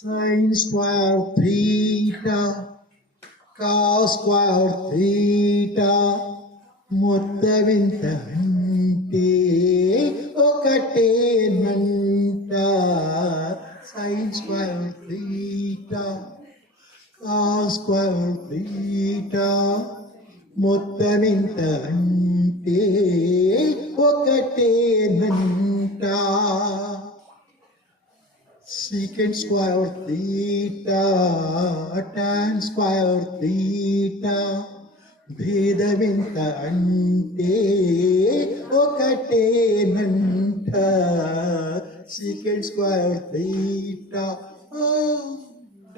sin square theta cos square theta మొత్తమింత అంటే ఒకటేనంట sin square theta cos square theta మొత్తమింత అంటే ఒకటేనంట secant square theta tan square theta భేదమెంత అంటే ఒకటేనంట secant square theta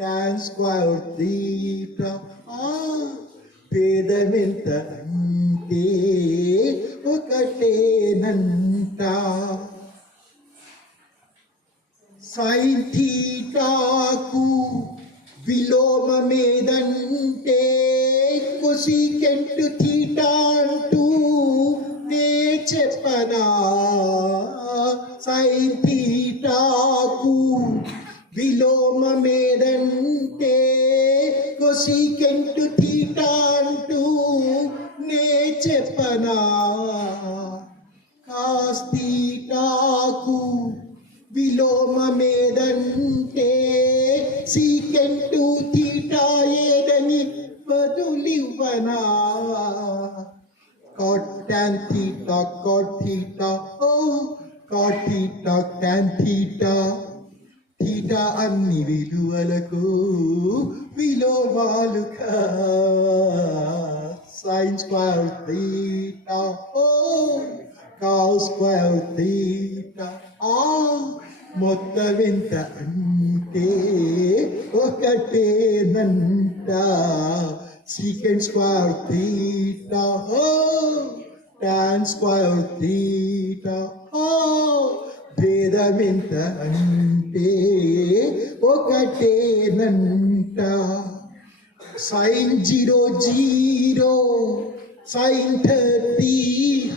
tan square theta భేదమెంత అంటే ఒకటేనంట sin thetaకు విలోమమేదంటే cosecant theta అంటూ నే చెప్పనా sin thetaకు విలోమమేదంటే cosecant theta అంటూ నే చెప్పనా cos thetaకు విలోమమేదంటే secant theta ఏదని బదులివ్వనా cot tan theta cot theta cot theta tan theta theta అన్ని విలువలకు విలోమాలుగా sin square theta cos square theta మొత్తమింత అంటే ఒకటేనంట secant square theta tan square theta భేదమెంత అంటే ఒకటేనంట sin 0 0 sin 30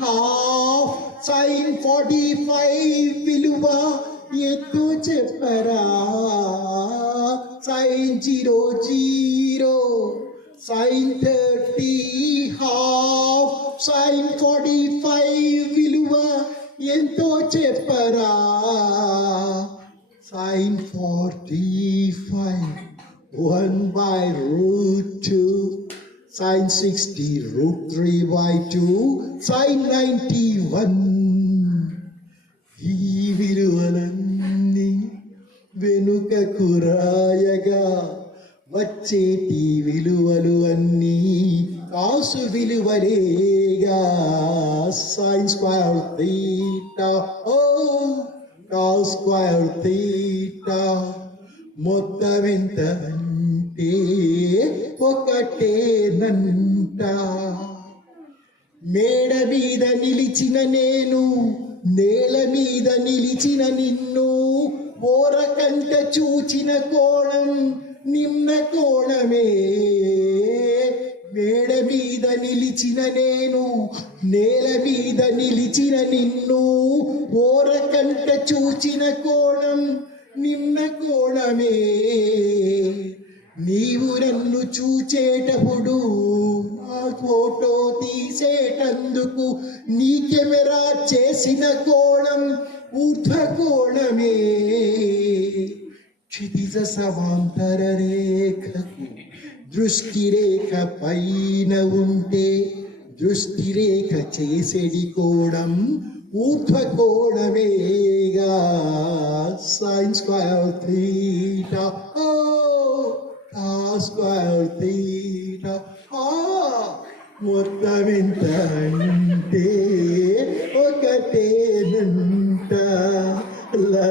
half sin 45 విలువ ఎత్తు చెప్పరా sin 0 0 sin 30 half sin 45 విలువ ఎంతో చెప్పరా sin 45 1 by root 2 sin 60 root 3 by 2 sin 91 ఈ విలువలన్నీ వెనుకకు రాయగా వచ్చేటి విలువలు అన్నీ కాసు విలువలేగా sin square theta cos square theta మొత్తమెంత అంటే ఒకటేనంట మేడ మీద నిలిచిన నేను నేల మీద నిలిచిన నిన్ను ఓరకంట చూచిన కోణం నిమ్న కోణమే మేడ మీద నిలిచిన నేను నేల మీద నిలిచిన నిన్ను ఓరకంట చూచిన కోణం నిమ్న కోణమే నీవు నన్ను చూచేటప్పుడు ఆ ఫోటో తీసేటందుకు నీ కెమెరా చేసిన కోణం ఊర్ధ్వ కోణమే క్షితిజ సమాంతర రేఖకు దృష్టి రేఖ పైన ఉంటే దృష్టి రేఖ చేసేడి కోణం ఊర్ధ్వ కోణమేగా sin square theta cos square theta మొత్తమెంత అంటే ఒకటేనంట లా